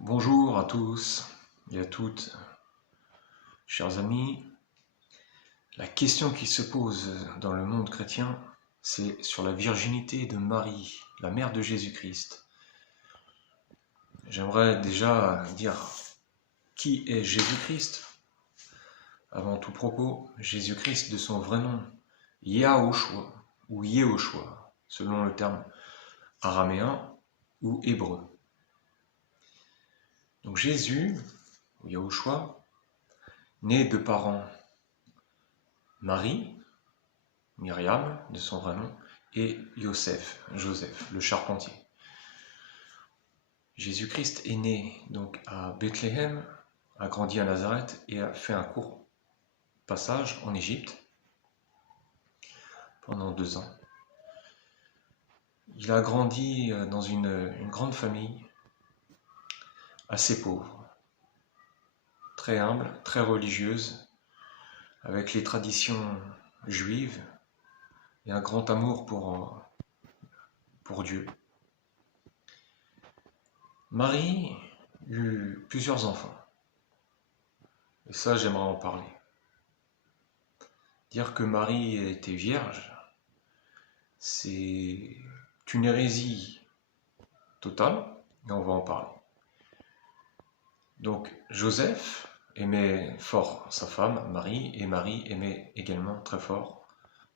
Bonjour à tous et à toutes, chers amis. La question qui se pose dans le monde chrétien, c'est sur la virginité de Marie, la mère de Jésus-Christ. J'aimerais déjà dire qui est Jésus-Christ. Avant tout propos, Jésus-Christ de son vrai nom, Yahushua ou Yehoshua, selon le terme araméen ou hébreu. Donc Jésus, ou Yahushua, né de parents Marie, Myriam, de son vrai nom, et Joseph, le charpentier. Jésus-Christ est né donc à Bethléem, a grandi à Nazareth et a fait un court passage en Égypte pendant 2 ans. Il a grandi dans une grande famille, assez pauvre, très humble, très religieuse, avec les traditions juives et un grand amour pour Dieu. Marie eut plusieurs enfants, et ça j'aimerais en parler. Dire que Marie était vierge, c'est une hérésie totale, et on va en parler. Donc Joseph aimait fort sa femme, Marie, et Marie aimait également très fort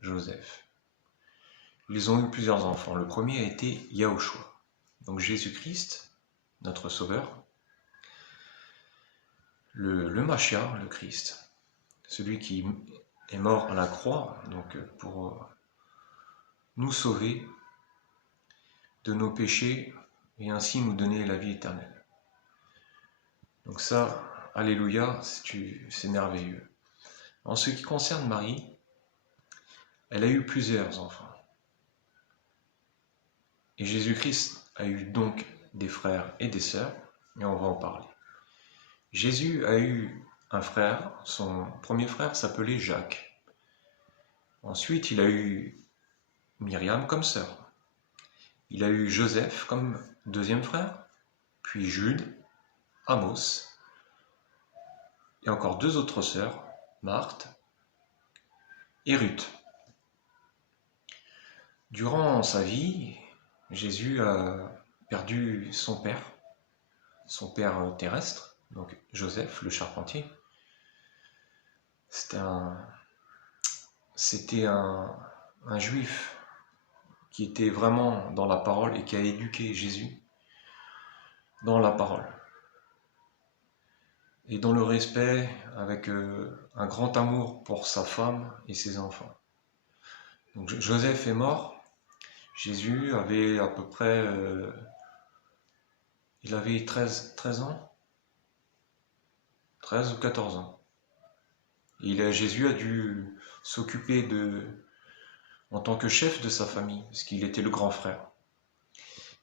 Joseph. Ils ont eu plusieurs enfants. Le premier a été Yahushua, donc Jésus-Christ, notre Sauveur, le Mashiach, le Christ, celui qui est mort à la croix, donc pour nous sauver de nos péchés et ainsi nous donner la vie éternelle. Donc ça, alléluia, c'est merveilleux. En ce qui concerne Marie, elle a eu plusieurs enfants. Et Jésus-Christ a eu donc des frères et des sœurs, et on va en parler. Jésus a eu un frère, son premier frère s'appelait Jacques. Ensuite, il a eu Myriam comme sœur. Il a eu Joseph comme deuxième frère, puis Jude, Amos, et encore 2 autres sœurs, Marthe et Ruth. Durant sa vie, Jésus a perdu son père terrestre, donc Joseph, le charpentier. C'était un juif qui était vraiment dans la parole et qui a éduqué Jésus dans la parole. Et dans le respect, avec un grand amour pour sa femme et ses enfants. Donc Joseph est mort. Jésus avait à peu près, il avait 13 ans, 13 ou 14 ans. Et Jésus a dû s'occuper en tant que chef de sa famille, parce qu'il était le grand frère.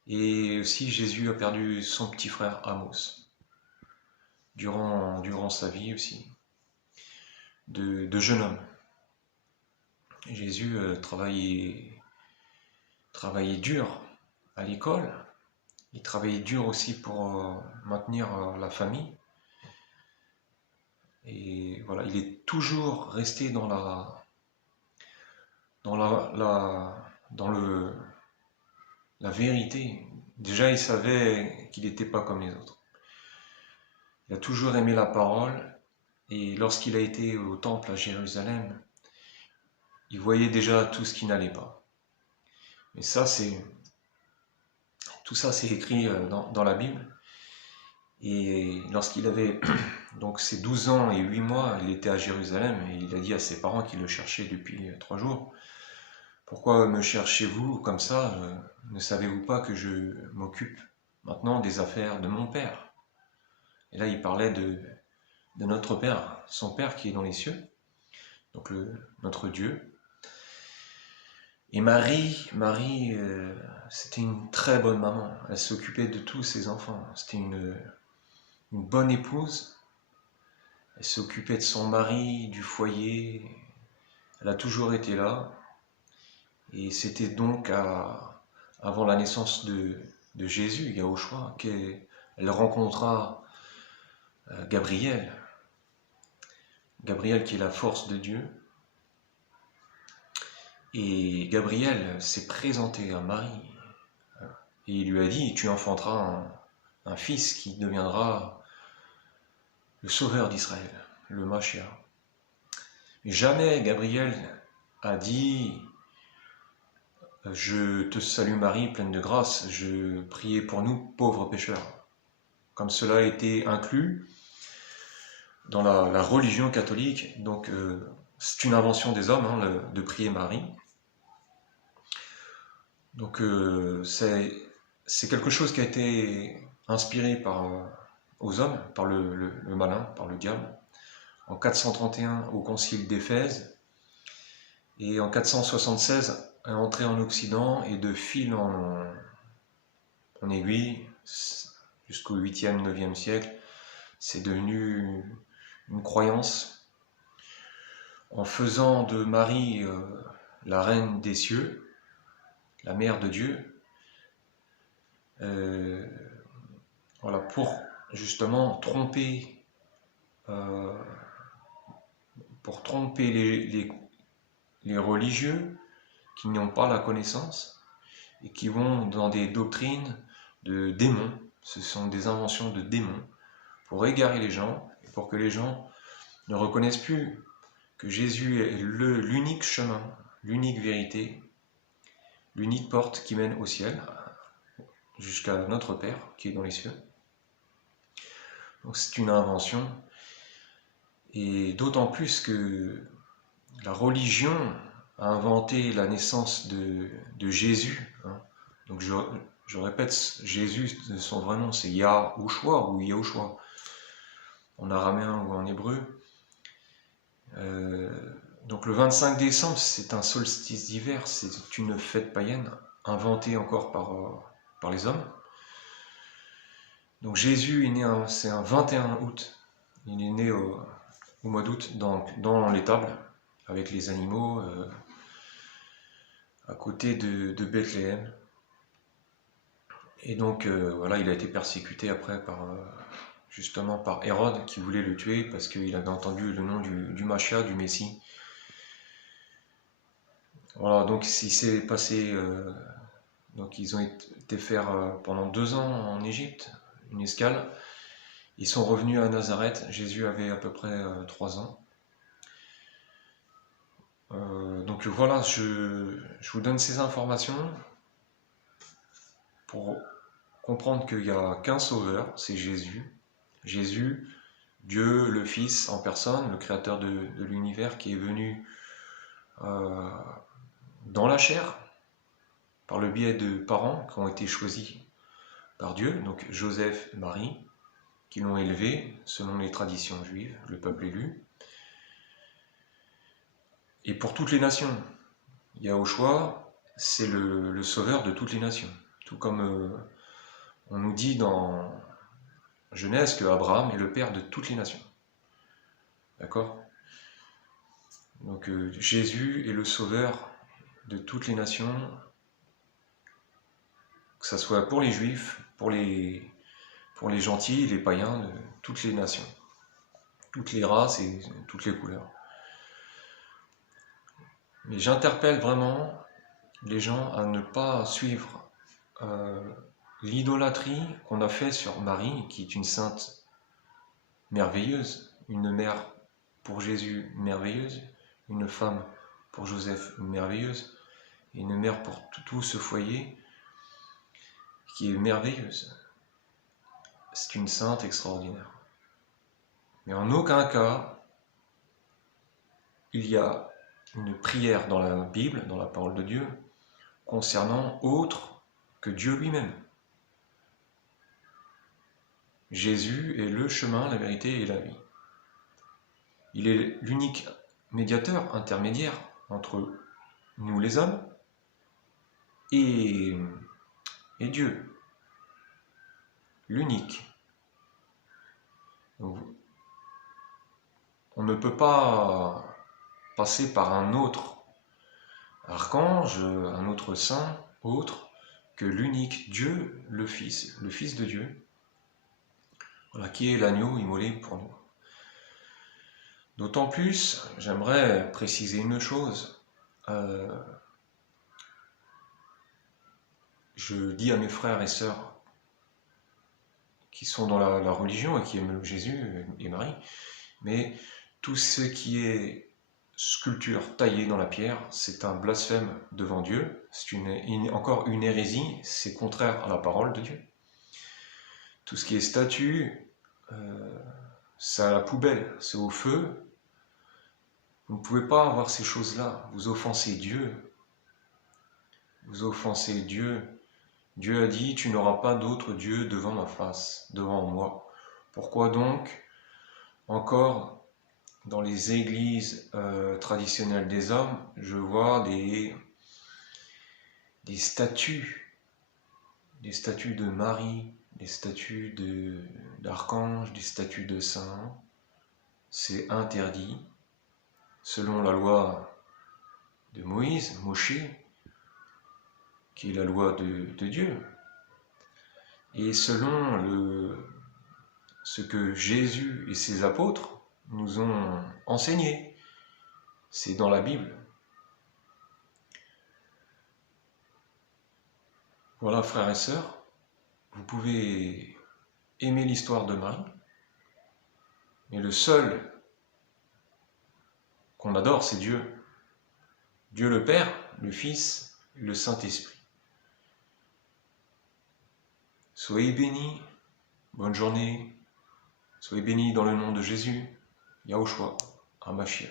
Et aussi Jésus a perdu son petit frère Amos, durant sa vie aussi, de jeune homme. Et Jésus travaillait dur à l'école, il travaillait dur aussi pour maintenir la famille. Et voilà, il est toujours resté dans la vérité. Déjà, il savait qu'il n'était pas comme les autres. Il a toujours aimé la parole, et lorsqu'il a été au temple à Jérusalem, il voyait déjà tout ce qui n'allait pas. Mais tout ça c'est écrit dans la Bible. Et lorsqu'il avait donc ses 12 ans et 8 mois, il était à Jérusalem et il a dit à ses parents qui le cherchaient depuis 3 jours: pourquoi me cherchez-vous comme ça? Ne savez-vous pas que je m'occupe maintenant des affaires de mon Père? Et là, il parlait de notre Père, son Père qui est dans les cieux, donc notre Dieu. Et Marie, c'était une très bonne maman. Elle s'occupait de tous ses enfants. C'était une bonne épouse. Elle s'occupait de son mari, du foyer. Elle a toujours été là. Et c'était donc avant la naissance de Jésus, Yahushua, elle rencontra Gabriel. Gabriel qui est la force de Dieu. Et Gabriel s'est présenté à Marie. Et il lui a dit, tu enfanteras un fils qui deviendra le sauveur d'Israël, le Mashiach. Mais jamais Gabriel a dit, je te salue Marie, pleine de grâce, je priais pour nous, pauvres pécheurs. Comme cela a été inclus dans la religion catholique, donc c'est une invention des hommes, hein, de prier Marie. Donc c'est quelque chose qui a été inspiré aux hommes, par le malin, par le diable, en 431 au concile d'Éphèse, et en 476 est entré en Occident, et de fil en aiguille, jusqu'au 8e, 9e siècle, c'est devenu une croyance, en faisant de Marie la reine des cieux, la mère de Dieu, voilà, pour justement tromper les religieux qui n'ont pas la connaissance et qui vont dans des doctrines de démons. Ce sont des inventions de démons pour égarer les gens et pour que les gens ne reconnaissent plus que Jésus est l'unique chemin, l'unique vérité, l'unique porte qui mène au ciel, jusqu'à notre Père qui est dans les cieux. Donc c'est une invention, et d'autant plus que la religion a inventé la naissance de Jésus. Hein. Donc je répète, Jésus, son vrai nom, c'est Yahushua ou Yahushua, en araméen ou en hébreu. Donc le 25 décembre, c'est un solstice d'hiver, c'est une fête païenne, inventée encore par les hommes. Donc Jésus est né, c'est un 21 août, il est né au mois d'août dans l'étable, avec les animaux, à côté de Bethléem. Et donc voilà, il a été persécuté après justement par Hérode, qui voulait le tuer parce qu'il avait entendu le nom du Mashiach, du Messie. Voilà, donc il s'est passé, donc ils ont été faire pendant 2 ans en Égypte, une escale. Ils sont revenus à Nazareth, Jésus avait à peu près 3 ans. Donc voilà, je vous donne ces informations pour comprendre qu'il n'y a qu'un sauveur, c'est Jésus. Jésus, Dieu le Fils en personne, le créateur de l'univers, qui est venu dans la chair, par le biais de parents qui ont été choisis par Dieu, donc Joseph et Marie, qui l'ont élevé selon les traditions juives, le peuple élu. Et pour toutes les nations, Yahushua, c'est le sauveur de toutes les nations. Tout comme on nous dit dans Genèse que Abraham est le père de toutes les nations. D'accord ? Donc Jésus est le sauveur de toutes les nations, que ce soit pour les juifs, pour les gentils, les païens, de toutes les nations, toutes les races et toutes les couleurs. Mais j'interpelle vraiment les gens à ne pas suivre l'idolâtrie qu'on a fait sur Marie, qui est une sainte merveilleuse, une mère pour Jésus merveilleuse, une femme pour Joseph merveilleuse, et une mère pour tout ce foyer qui est merveilleuse. C'est une sainte extraordinaire. Mais en aucun cas, il y a une prière dans la Bible, dans la parole de Dieu, concernant autre que Dieu lui-même. Jésus est le chemin, la vérité et la vie. Il est l'unique médiateur, intermédiaire entre nous les hommes et Dieu. L'unique. On ne peut pas passer par un autre archange, un autre saint, autre que l'unique Dieu, le Fils de Dieu, Voilà, qui est l'agneau immolé pour nous. D'autant plus, j'aimerais préciser une chose. Je dis à mes frères et sœurs qui sont dans la religion et qui aiment Jésus et Marie, mais tout ce qui est sculpture taillée dans la pierre, c'est un blasphème devant Dieu, c'est encore une hérésie, c'est contraire à la parole de Dieu. Tout ce qui est statue, c'est à la poubelle, c'est au feu. Vous ne pouvez pas avoir ces choses-là, vous offensez Dieu. Vous offensez Dieu. Dieu a dit, tu n'auras pas d'autre Dieu devant ma face, devant moi. Pourquoi donc, encore dans les églises traditionnelles des hommes, je vois des statues de Marie, des statues d'archanges, des statues de saints. C'est interdit, selon la loi de Moïse, Moshe, qui est la loi de Dieu. Et selon ce que Jésus et ses apôtres nous ont enseigné, c'est dans la Bible. Voilà, frères et sœurs, vous pouvez aimer l'histoire de Marie, mais le seul qu'on adore, c'est Dieu. Dieu le Père, le Fils et le Saint-Esprit. Soyez bénis, bonne journée, soyez bénis dans le nom de Jésus, Yahushua, HaMashiach.